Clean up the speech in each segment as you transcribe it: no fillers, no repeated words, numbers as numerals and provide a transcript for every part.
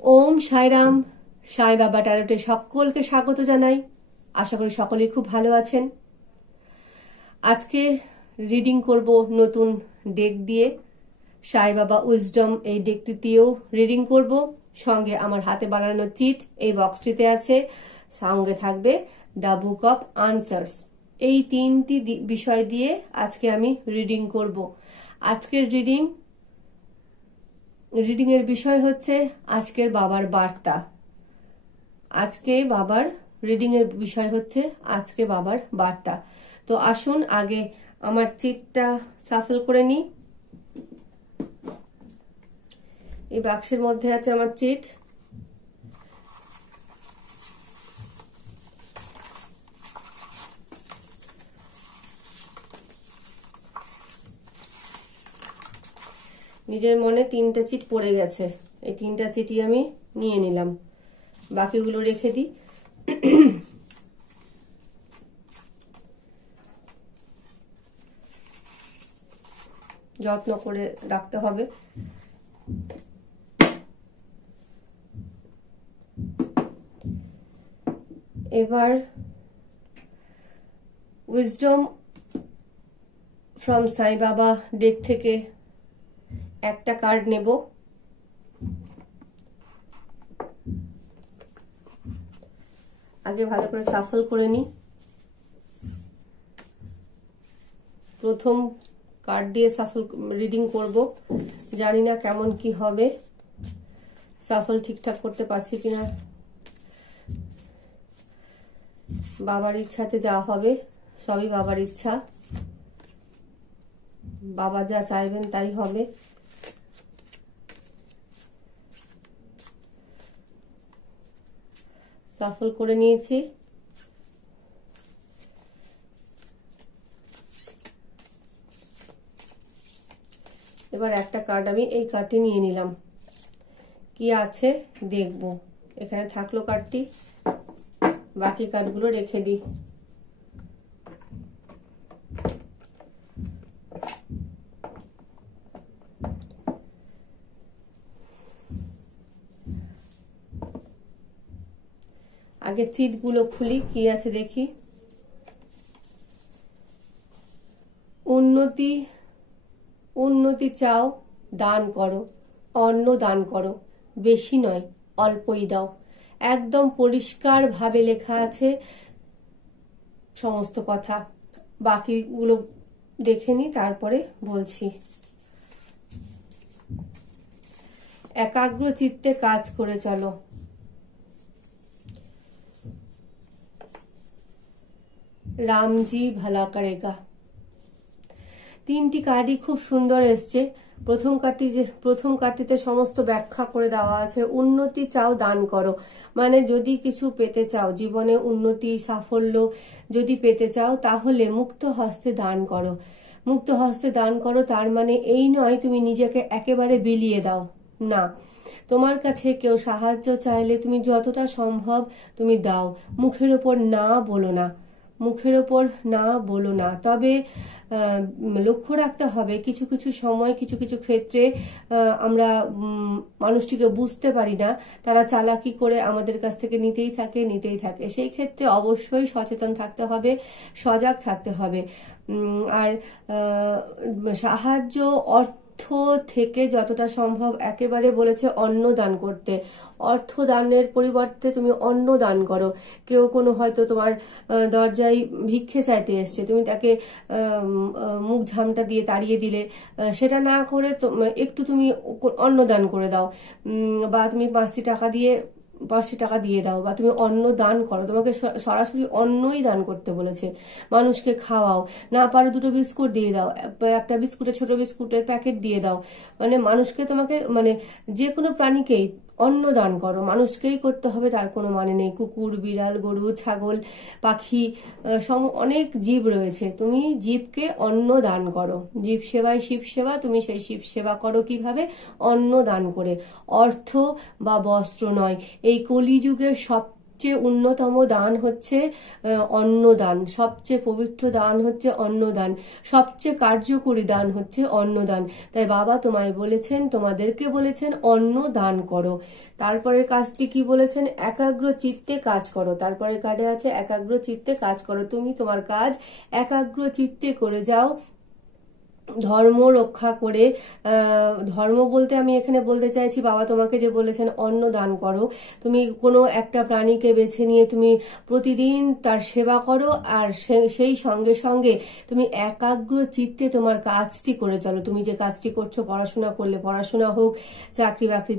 ओम साईराम साई बाबा टैरोटे सकलके स्वागत जानाई। आशा करी सकलेई खूब भालो आछेन। आज के रिडिंग करब नतून डेक दिए साई बाबा उइजडम এই डेकটি দিয়েও রিডিং করব। সঙ্গে আমার হাতে বানানো চিট এই বক্সটিতে আছে। সঙ্গে থাকবে দ্য বুক অফ আনসার্স। এই তিনটি বিষয় দিয়ে আজকে আমি রিডিং করব। আজকের রিডিং এর বিষয় হচ্ছে আজকের বাবার বার্তা। আজকে বাবার রিডিং এর বিষয় হচ্ছে আজকে বাবার বার্তা। তো আসুন আগে আমার চিটটা সাফল করে নিই। এই বাক্সের মধ্যে আছে আমার চিট। নিজের মনে তিনটা চিট পড়ে গেছে, এই তিনটা চিঠি আমি নিয়ে নিলাম, বাকিগুলো রেখে দিই। যত্ন করে রাখতে হবে। এবার উইজডম ফ্রম সাই বাবা ডেক থেকে একটা কার্ড নেব। আগে ভালো করে সাফল করে নি। প্রথম কার্ড দিয়ে সাফল রিডিং করব। জানি না কেমন কি হবে, সাফল ঠিকঠাক করতে পারছি কিনা। বাবার ইচ্ছাতে যা হবে সবই বাবার ইচ্ছা, বাবা যা চাইবেন তাই হবে। সাফল করে নিয়েছি। এবার একটা কার্ড আমি এই কার্ডটি নিয়ে নিলাম, কি আছে দেখব। এখানে থাকলো কার্ডটি, বাকি কার্ডগুলো রেখে দিই। আগে চিটগুলো খুলি, কি আছে দেখি। উন্নতি উন্নতি চাও, দান করো, অন্ন দান করো, বেশি নয় অল্পই দাও। একদম পরিষ্কার ভাবে লেখা আছে সমস্ত কথা। বাকিগুলো দেখে নি, তারপরে বলছি। একাগ্র চিত্তে কাজ করে চলো। রামজি ভালা করেগা। তিনটি কার্ডই খুব সুন্দর এসছে। প্রথম কার্ডটিতে সমস্ত ব্যাখ্যা করে দেওয়া আছে। উন্নতি চাও, দান করো, মানে যদি কিছু পেতে চাও, জীবনে উন্নতি সাফল্য যদি পেতে চাও তাহলে মুক্ত হস্তে দান করো। মুক্ত হস্তে দান করো তার মানে এই নয় তুমি নিজেকে একেবারে বিলিয়ে দাও, না। তোমার কাছে কেউ সাহায্য চাইলে তুমি যতটা সম্ভব তুমি দাও। মুখের ওপর না বলো না, মুখের ওপর না বলো না। তবে লক্ষ্য রাখতে হবে কিছু কিছু সময় কিছু কিছু ক্ষেত্রে আমরা মানুষটিকে বুঝতে পারি না, তারা চালাকি করে আমাদের কাছ থেকে নিতেই থাকে। সেই ক্ষেত্রে অবশ্যই সচেতন থাকতে হবে, সজাগ থাকতে হবে। আর সাহায্য অর্থ থেকে যতটা সম্ভব একেবারে বলেছে অন্ন দান করতে। অর্থ দানের পরিবর্তে তুমি অন্ন দান করো। কেউ কোনো হয়তো তোমার দরজায় ভিক্ষে চাইতে এসছে, তুমি তাকে মুখ ঝামটা দিয়ে তাড়িয়ে দিলে, সেটা না করে একটু তুমি অন্ন দান করে দাও, বা তুমি 5টি টাকা দিয়ে দাও, বা তুমি অন্ন দান করো। তোমাকে সরাসরি অন্নই দান করতে বলেছে। মানুষকে খাওয়াও, না পারো 2টো বিস্কুট দিয়ে দাও, একটা ছোট বিস্কুটের প্যাকেট দিয়ে দাও। মানে মানুষকে তোমাকে মানে যে কোনো প্রাণীকেই অন্ন দান করো। মানুষকেই করতে হবে তার কোনো মানে নেই। কুকুর, বিড়াল, গরু, ছাগল, পাখি, অনেক জীব রয়েছে। তুমি জীবকে অন্ন দান করো। জীব সেবায় শিব সেবা, তুমি সেই শিব সেবা করো কিভাবে? অন্ন দান করে। অর্থ বা বস্ত্র নয়। এই কলিযুগের সব সবচেয়ে উন্নতম দান হচ্ছে অন্নদান, সবচেয়ে পবিত্র দান হচ্ছে অন্নদান, সবচেয়ে কার্যকরী দান হচ্ছে অন্নদান। তাই বাবা তোমায় বলেছেন, তোমাদেরকে বলেছেন অন্ন দান করো। তারপরের কাজটি কি বলেছেন? একাগ্র চিত্তে কাজ করো। তারপরে কার্ডে আছে একাগ্র চিত্তে কাজ করো। তুমি তোমার কাজ একাগ্র চিত্তে করে যাও, ধর্ম রক্ষা করে। ধর্ম বলতে আমি এখানে বলতে চাইছি, বাবা তোমাকে যে বলেছেন অন্ন দান করো, তুমি কোনো একটা প্রাণীকে বেছে নিয়ে তুমি প্রতিদিন তার সেবা করো, আর সেই সঙ্গে সঙ্গে তুমি একাগ্র চিত্তে তোমার কাজটি করে চলো। তুমি যে কাজটি করছো, পড়াশোনা করলে পড়াশোনা হোক, চাকরি বাকরি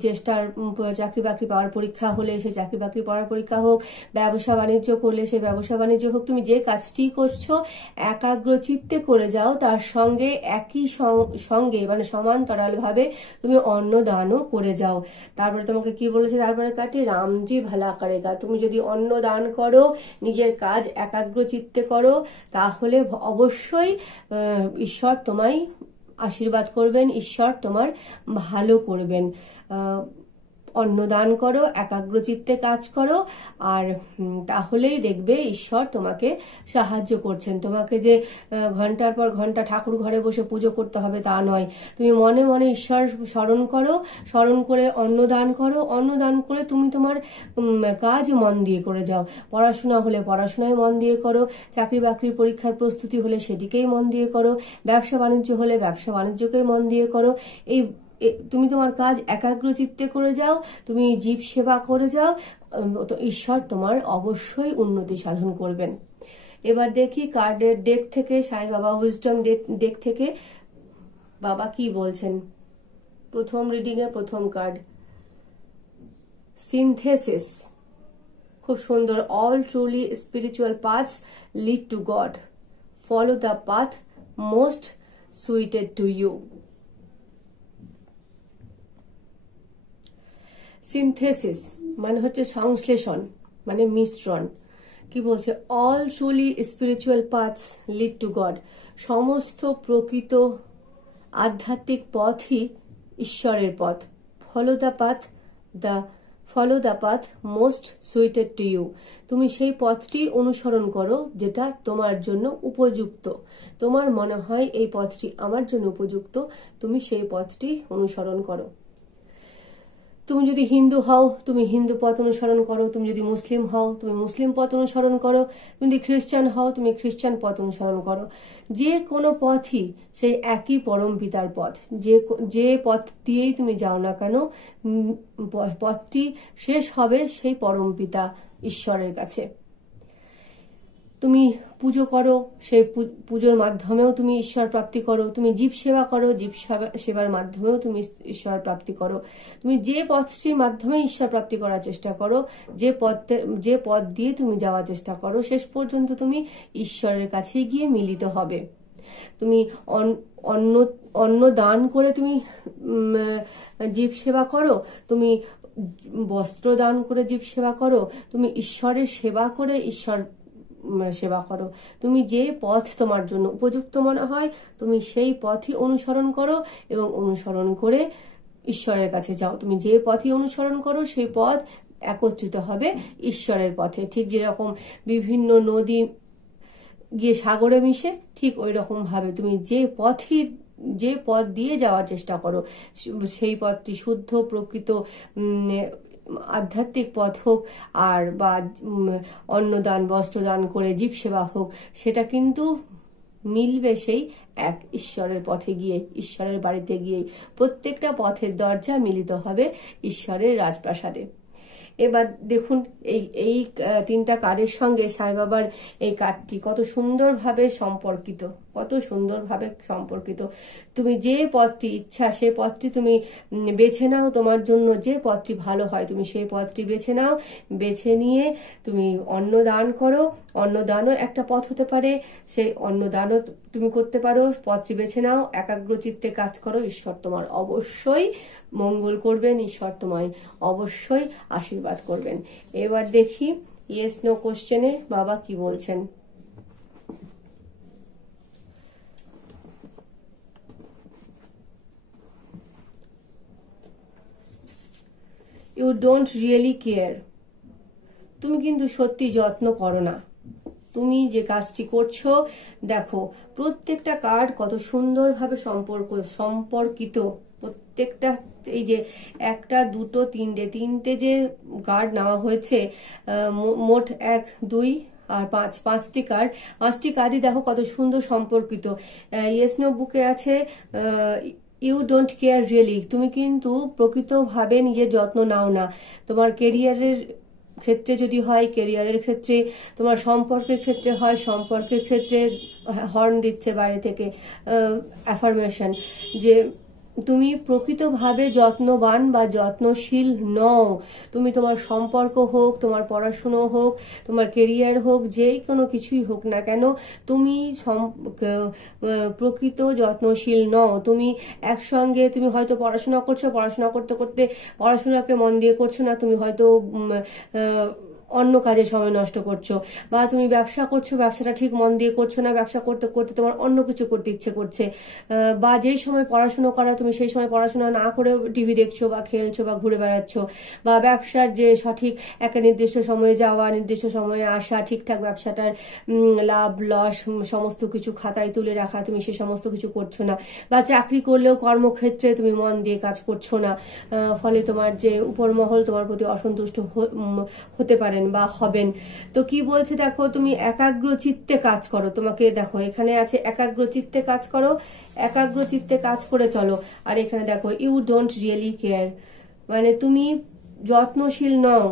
চাকরি বাকরি পাওয়ার পরীক্ষা হলে সে চাকরি বাকরি পাওয়ার পরীক্ষা হোক, ব্যবসা বাণিজ্য করলে সে ব্যবসা বাণিজ্য হোক, তুমি যে কাজটি করছো একাগ্র চিত্তে করে যাও। তার সঙ্গে একই সঙ্গে মানে সমান্তরাল ভাবে তুমি অন্ন দানও করে যাও। তারপরে তোমাকে কি বলেছে? তারপরে কাটি রামজি ভালা করেগা। তুমি যদি অন্ন দান করো, নিজের কাজ একাগ্র চিত্তে করো, তাহলে অবশ্যই ঈশ্বর তোমায় আশীর্বাদ করবেন, ঈশ্বর তোমার ভালো করবেন। অন্নদান করো, একাগ্র চিত্তে কাজ করো, আর তাহলেই দেখবে ঈশ্বর তোমাকে সাহায্য করছেন। তোমাকে যে ঘন্টার পর ঘন্টা ঠাকুর ঘরে বসে পুজো করতে হবে তা নয়। তুমি মনে মনে ঈশ্বর স্মরণ করো, স্মরণ করে অন্নদান করো, অন্নদান করে তুমি তোমার কাজ মন দিয়ে করে যাও। পড়াশোনা হলে পড়াশোনায় মন দিয়ে করো, চাকরি বাকরির পরীক্ষার প্রস্তুতি হলে সেদিকেই মন দিয়ে করো, ব্যবসা বাণিজ্য হলে ব্যবসা বাণিজ্যকেই মন দিয়ে করো। তুমি তোমার কাজ একাগ্র চিত্তে করে যাও, তুমি জীব সেবা করে যাও, তো ঈশ্বর তোমার অবশ্যই উন্নতি সাধন করবেন। এবার দেখি কার্ডের ডেক থেকে, সাই বাবা উইজডম ডেক থেকে বাবা কি বলছেন। প্রথম রিডিং এর প্রথম কার্ড সিনথেসিস, খুব সুন্দর। All truly spiritual paths lead to God, follow the path most suited to you. Synthesis মানে হচ্ছে সংশ্লেষণ, মানে মিশ্রণ। কি বলছে? All truly spiritual paths lead to God, সমস্ত প্রকৃত আধ্যাত্মিক পথই ঈশ্বরের পথ। Follow the path most suited to you, তুমি সেই পথটি অনুসরণ করো যেটা তোমার জন্য উপযুক্ত। তোমার মনে হয় এই পথটি আমার জন্য উপযুক্ত, তুমি সেই পথটি অনুসরণ করো। তুমি যদি হিন্দু হও, তুমি হিন্দু পথ অনুসরণ করো। তুমি যদি মুসলিম হও, তুমি মুসলিম পথ অনুসরণ করো। তুমি যদি খ্রিস্টান হও, তুমি খ্রিস্টান পথ অনুসরণ করো। যে কোনো পথই সেই একই পরম পিতার পথ। যে পথ দিয়েই তুমি যাও না কেন, পথটি শেষ হবে সেই পরম পিতা ঈশ্বরের কাছে। তুমি পুজো করো, সেই পুজোর মাধ্যমেও তুমি ঈশ্বর প্রাপ্তি করো। তুমি জীব সেবা করো, জীব সেবার মাধ্যমেও তুমি ঈশ্বর প্রাপ্তি করো। তুমি যে পথটির মাধ্যমে ঈশ্বর প্রাপ্তি করার চেষ্টা করো, যে পথ দিয়ে তুমি যাওয়ার চেষ্টা করো, শেষ পর্যন্ত তুমি ঈশ্বরের কাছে গিয়ে মিলিত হবে। তুমি অন্ন দান করে তুমি জীব সেবা করো, তুমি বস্ত্র দান করে জীব সেবা করো, তুমি ঈশ্বরের সেবা করে ঈশ্বর সেবা করো। তুমি যে পথ তোমার জন্য উপযুক্ত মনে হয়, তুমি সেই পথই অনুসরণ করো এবং অনুসরণ করে ঈশ্বরের কাছে যাও। তুমি যে পথই অনুসরণ করো সেই পথ একত্রিত হবে ঈশ্বরের পথে। ঠিক যেরকম বিভিন্ন নদী গিয়ে সাগরে মিশে, ঠিক ওই রকম ভাবে তুমি যে পথ দিয়ে যাওয়ার চেষ্টা করো, সেই পথটি শুদ্ধ প্রকৃত আধ্যাত্মিক পথ হোক, আর বা অন্নদান বস্ত্রদান করে জীব সেবা হোক, সেটা কিন্তু মিলবে সেই এক ঈশ্বরের পথে গিয়ে, ঈশ্বরের বাড়িতে গিয়ে। প্রত্যেকটা পথের দরজা মিলিত হবে ঈশ্বরের রাজপ্রাসাদে। এবার দেখুন এই তিনটা কার্ডের সঙ্গে সাই বাবার এই কার্ডটি কত সুন্দরভাবে সম্পর্কিত, কত সুন্দরভাবে সম্পর্কিত। তুমি যে পথটি ইচ্ছা সে পথটি তুমি বেছে নাও, তোমার জন্য যে পথটি ভালো হয় তুমি সেই পথটি বেছে নাও। বেছে নিয়ে তুমি অন্নদান করো। অন্নদানও একটা পথ হতে পারে, সেই অন্নদানও তুমি করতে পারো। পথটি বেছে নাও, একাগ্র চিত্তে কাজ করো, ঈশ্বর তোমার অবশ্যই মঙ্গল করবেন, ঈশ্বর তোমায় অবশ্যই আশীর্বাদ করবেন। এবার দেখি ইয়েস নো কোশ্চেনে বাবা কি বলছেন। You don't really care. তুমি কিন্তু সত্যি যত্ন করো না। তুমি যে কাজটি করছো, দেখো প্রত্যেকটা কার্ড কত সুন্দরভাবে সম্পর্কিত। প্রত্যেকটা এই যে একটা, দুটো, তিনটে যে কার্ড নেওয়া হয়েছে, মোট 1, 2 আর 5, 5টি কার্ড, 5টি কার্ডই দেখো কত সুন্দর সম্পর্কিত। ইয়েস নো বুকে আছে ইউ ডোন্ট কেয়ার রিয়েলি, তুমি কিন্তু প্রকৃতভাবে নিজের যত্ন নাও না। তোমার কেরিয়ারের ক্ষেত্রে যদি হয়, কেরিয়ারের ক্ষেত্রে, তোমার সম্পর্কের ক্ষেত্রে হয়, সম্পর্কের ক্ষেত্রে হর্ন দিচ্ছে বাইরে থেকে অ্যাফার্মেশন যে তুমি প্রকৃতভাবে যত্নবান বা যত্নশীল নও। তুমি তোমার সম্পর্ক হোক, তোমার পড়াশুনো হোক, তোমার কেরিয়ার হোক, যেই কোনো কিছুই হোক না কেন, তুমি প্রকৃত যত্নশীল নও। তুমি একসঙ্গে, তুমি হয়তো পড়াশোনা করছো, পড়াশোনা করতে করতে পড়াশোনাকে মন দিয়ে করছো না, তুমি হয়তো অন্য কাজে সময় নষ্ট করছো, বা তুমি ব্যবসা করছো, ব্যবসাটা ঠিক মন দিয়ে করছো না, ব্যবসা করতে করতে তোমার অন্য কিছু করতে ইচ্ছে করছে, বা যেই সময় পড়াশোনা করা তুমি সেই সময় পড়াশোনা না করে টিভি দেখছো বা খেলছো বা ঘুরে বেড়াচ্ছ, বা ব্যবসার যে সঠিক একটা নির্দিষ্ট সময়ে যাওয়া, নির্দিষ্ট সময়ে আসা, ঠিকঠাক ব্যবসাটার লাভ লস সমস্ত কিছু খাতায় তুলে রাখা, তুমি সে সমস্ত কিছু করছো না, বা চাকরি করলেও কর্মক্ষেত্রে তুমি মন দিয়ে কাজ করছো না, ফলে তোমার যে উপরমহল তোমার প্রতি অসন্তুষ্ট হতে পারেন বা হবেন। তো কি বলছে দেখো, তুমি একাগ্র চিত্তে কাজ করো। তোমাকে দেখো এখানে আছে একাগ্র চিত্তে কাজ করো, একাগ্র চিত্তে কাজ করে চলো। আর এখানে দেখো ইউ ডোন্ট রিয়েলি কেয়ার, মানে তুমি যত্নশীল নও।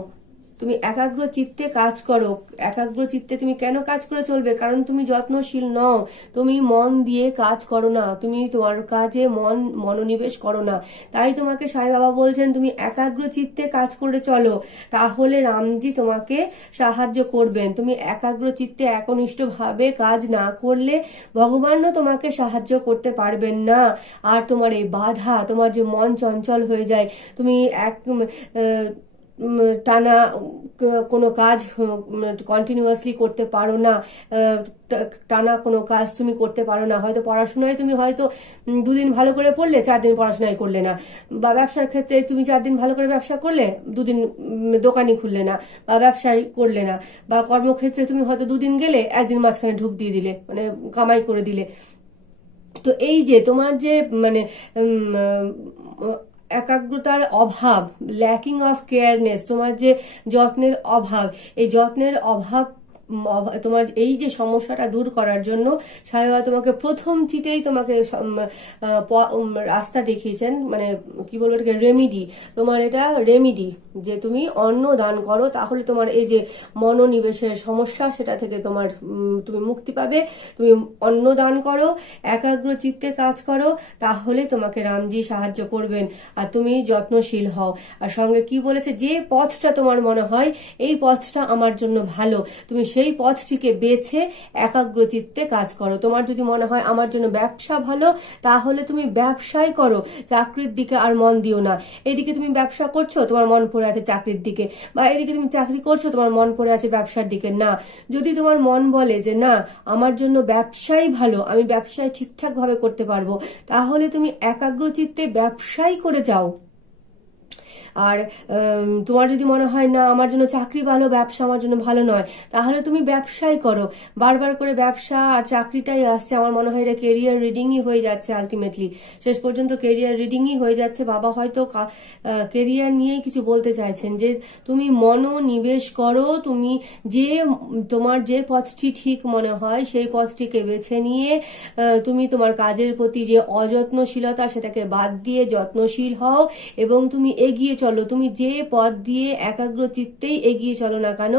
তুমি একাগ্র চিত্তে কাজ করো। একাগ্র চিত্তে তুমি কেন কাজ করে চলবে? কারণ তুমি যত্নশীল নও, তুমি মন দিয়ে কাজ করো না, তুমি তোমার কাজে মনোনিবেশ করো না। তাই তোমাকে সাই বাবা বলছেন তুমি একাগ্র চিত্তে কাজ করে চলো, তাহলে রামজি তোমাকে সাহায্য করবেন। তুমি একাগ্র চিত্তে একনিষ্ঠভাবে কাজ না করলে ভগবানও তোমাকে সাহায্য করতে পারবেন না। আর তোমার এই বাধা, তোমার যে মন চঞ্চল হয়ে যায়, তুমি টানা কোনো কাজ কন্টিনিউয়াসলি করতে পারো না, টানা কোনো কাজ তুমি করতে পারো না। হয়তো পড়াশোনায় তুমি হয়তো 2 দিন ভালো করে পড়লে, 4 দিন পড়াশোনায় করলে না, বা ব্যবসার ক্ষেত্রে তুমি 4 দিন ভালো করে ব্যবসা করলে, 2 দিন দোকানই খুললে না বা ব্যবসায় করলে না, বা কর্মক্ষেত্রে তুমি হয়তো 2 দিন গেলে, 1 দিন মাঝখানে ঢুক দিয়ে দিলে, মানে কামাই করে দিলে। তো এই যে তোমার যে মানে একাগ্রতার অভাব, ল্যাকিং অফ কেয়ারনেস, তোমার যে যত্নের অভাব, এই যত্নের অভাব তোমার এই যে সমস্যাটা দূর করার জন্য সাই বাবা তোমাকে প্রথম চিটেই তোমাকে রাস্তা দেখিয়েছেন, মানে কি বলবো এটাকে, রেমিডি। তোমার এটা রেমিডি যে তুমি অন্ন দান করো, তাহলে তোমার এই যে মনোনিবেশের সমস্যা সেটা থেকে তুমি মুক্তি পাবে। তুমি অন্ন দান করো, একাগ্র চিত্তে কাজ করো, তাহলে তোমাকে রামজি সাহায্য করবেন। আর তুমি যত্নশীল হও। আর সঙ্গে কি বলেছে, যে পথটা তোমার মনে হয় এই পথটা আমার জন্য ভালো, তুমি সেই পথটিকে বেছে একাগ্র চিত্তে কাজ করো। তোমার যদি মনে হয় আমার জন্য ব্যবসা ভালো, তাহলে তুমি ব্যবসাই করো, চাকরির দিকে আর মন দিও না। এদিকে তুমি ব্যবসা করছো, তোমার মন পড়ে আছে চাকরির দিকে, বা এদিকে তুমি চাকরি করছো, তোমার মন পড়ে আছে ব্যবসার দিকে। না, যদি তোমার মন বলে যে না আমার জন্য ব্যবসাই ভালো, আমি ব্যবসায় ঠিকঠাক ভাবে করতে পারবো, তাহলে তুমি একাগ্র চিত্তে ব্যবসাই করে যাও। আর তোমার যদি মনে হয় না আমার জন্য চাকরি ভালো, ব্যবসা আমার জন্য ভালো নয়, তাহলে তুমি ব্যবসাই করো। বারবার করে ব্যবসা আর চাকরিটাই আসছে, আমার মনে হয় এটা কেরিয়ার রিডিংই হয়ে যাচ্ছে। আলটিমেটলি শেষ পর্যন্ত কেরিয়ার রিডিংই হয়ে যাচ্ছে। বাবা হয়তো কেরিয়ার নিয়েই কিছু বলতে চাইছেন, যে তুমি মনোনিবেশ করো, তুমি তোমার যে পথটি ঠিক মনে হয় সেই পথটিকে বেছে নিয়ে তুমি তোমার কাজের প্রতি যে অযত্নশীলতা সেটাকে বাদ দিয়ে যত্নশীল হও, এবং তুমি এগিয়ে চলো। তুমি যে পথ দিয়ে একাগ্র চিত্তেই এগিয়ে চলো না কেন,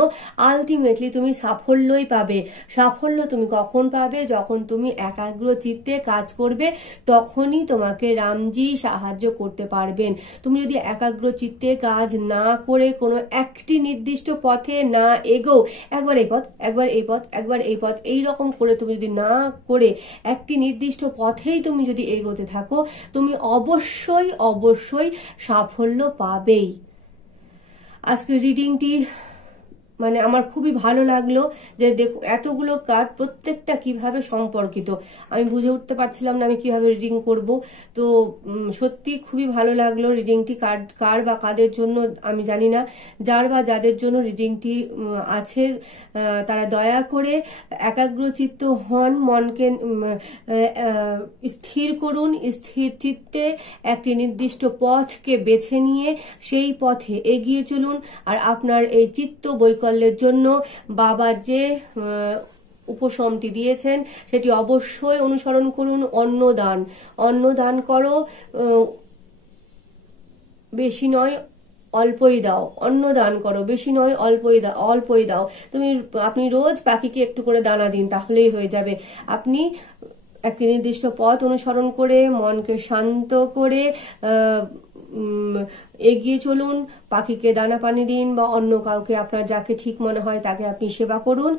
আলটিমেটলি তুমি সাফল্যই পাবে। সাফল্য তুমি কখন পাবে? যখন তুমি একাগ্র চিত্তে কাজ করবে, তখনই তোমাকে রামজি সাহায্য করতে পারবেন। তুমি যদি একাগ্র চিত্তে কাজ না করে কোনো একটি নির্দিষ্ট পথে না এগো, একবার এই পথ, একবার এই পথ, একবার এই পথ, এইরকম করে তুমি যদি না করে একটি নির্দিষ্ট পথেই তুমি যদি এগোতে থাকো, তুমি অবশ্যই অবশ্যই সাফল্য পাবেই। আজকের রিডিংটি মানে আমার খুবই ভালো লাগলো যে এতগুলো কার্ড প্রত্যেকটা কিভাবে সম্পর্কিত। আমি বুঝে উঠতে পারছিলাম না আমি কিভাবে রিডিং করব। তো সত্যি খুবই ভালো লাগলো রিডিংটি। কার বা কাদের জন্য আমি জানি না, যার বা যাদের জন্য রিডিংটি আছে তারা দয়া করে একাগ্রচিত্ত হন, মনকে স্থির করুন, স্থির চিত্তে একটি নির্দিষ্ট পথকে বেছে নিয়ে সেই পথে এগিয়ে চলুন। আর আপনার এই চিত্ত বৈকল্যের জন্য বাবা যে উপশমটি দিয়েছেন সেটি অবশ্যই অনুসরণ করুন। অন্নদান করো, বেশি নয় অল্পই দাও। অন্নদান করো, বেশি নয় অল্পই দাও। আপনি রোজ পাখিকে একটু করে দানা দিন, তাহলেই হয়ে যাবে। আপনি একটি নির্দিষ্ট পথ অনুসরণ করে মনকে শান্ত করে এগিয়ে চলুন। পাখিকে দানা পানি দিন বা অন্য কাউকে আপনার যাকে ঠিক মনে হয় তাকে আপনি সেবা করুন।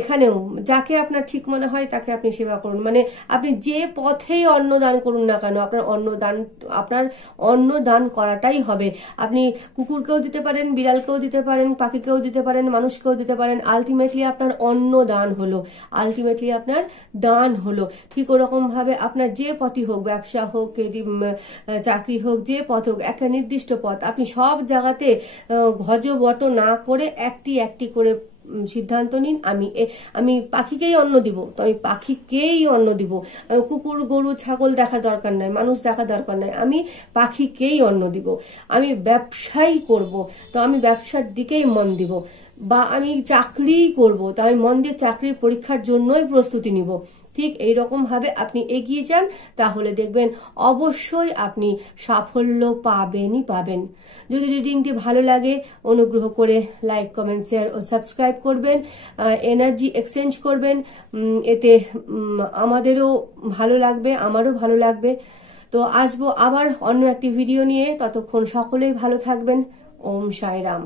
এখানেও যাকে আপনার ঠিক মনে হয় তাকে আপনি সেবা করুন। মানে আপনি যে পথেই অন্নদান করুন না কেন, আপনার অন্নদান করাটাই হবে। আপনি কুকুরকেও দিতে পারেন, বিড়ালকেও দিতে পারেন, পাখিকেও দিতে পারেন, মানুষকেও দিতে পারেন। আলটিমেটলি আপনার অন্নদান হলো, আলটিমেটলি আপনার দান হলো। ঠিক ওরকম ভাবে আপনার যে পথই হোক, ব্যবসা হোক, চাকরি হোক, যে পথ হোক, একটা নির্দিষ্ট পথ, আপনি সব জায়গাতে ঘজবট না করে একটি করে সিদ্ধান্ত নিন। আমি পাখিকেই অন্ন দিব, তো আমি পাখিকেই অন্ন দিব। কুকুর, গরু, ছাগল দেখার দরকার নাই, মানুষ দেখার দরকার নাই, আমি পাখিকেই অন্ন দিব। আমি ব্যবসাই করব, তো আমি ব্যবসার দিকেই মন দিব। বা আমি চাকরি করব, তো আমি মন দিয়ে চাকরির পরীক্ষার জন্যই প্রস্তুতি নিব। ঠিক এইরকম ভাবে আপনি এগিয়ে যান, তাহলে দেখবেন অবশ্যই আপনি সাফল্য পাবেন। যদি রিডিংটি ভালো লাগে অনুগ্রহ করে লাইক, কমেন্ট, শেয়ার ও সাবস্ক্রাইব করবেন, এনার্জি এক্সচেঞ্জ করবেন। এতে আমাদেরও ভালো লাগবে, আমারও ভালো লাগবে। তো আসবো আবার অন্য একটি ভিডিও নিয়ে, ততক্ষণ সকলেই ভালো থাকবেন। ওম সাই রাম।